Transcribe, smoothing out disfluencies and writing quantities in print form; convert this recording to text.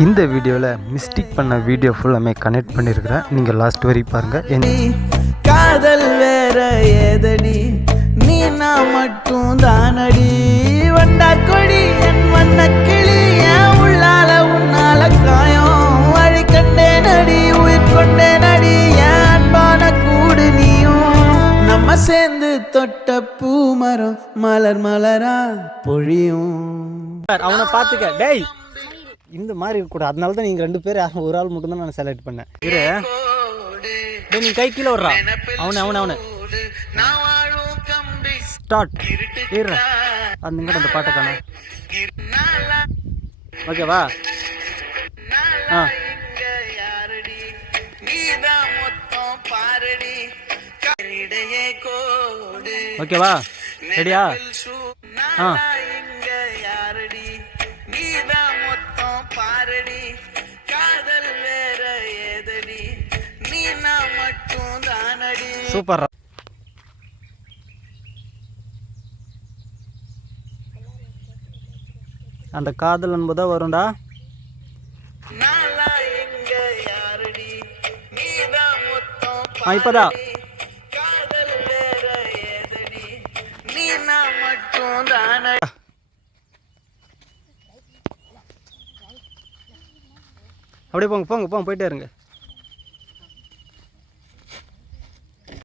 இந்த வீடியோவில் மிஸ்டேக் பண்ண வீடியோ ஃபுல்லாமே கனெக்ட் பண்ணியிருக்கிறேன். நீங்கள் லாஸ்ட் வரைக்கும் பாருங்கள். காதல் வேற ஏதடி, நீ நான் மட்டும் தானடி, வண்டா கொடி என் வண்ண கிளி, என் உள்ளால உன்னால காயம் வழி கண்டே நடி, உயிர் கொண்டே நடி, என் அன்பான கூடு நீயும், நம்ம சேர்ந்து தொட்ட பூமரம் மலர் மலரா பொழியும். அவனை பார்த்துக்க டேய், இந்த மாதிரி இருக்கக்கூடாது. அதனால தான் நீங்கள் 2 பேர் யாரும் ஒரு ஆள் மட்டும் தான் நான் செலக்ட் பண்ணேன். இரு டேய், நீ கை கீழே விட்றா. அவனு ஸ்டார்ட் ஏறுற அந்த இங்கிட்ட அந்த பாட்டை காண. ஓகேவா? ஓகேவா? ரெடியா? சூப்பர். அந்த காதல் என்பதா வரும்டா. இப்பதா அப்படியே போங்க போயிட்டே இருங்க.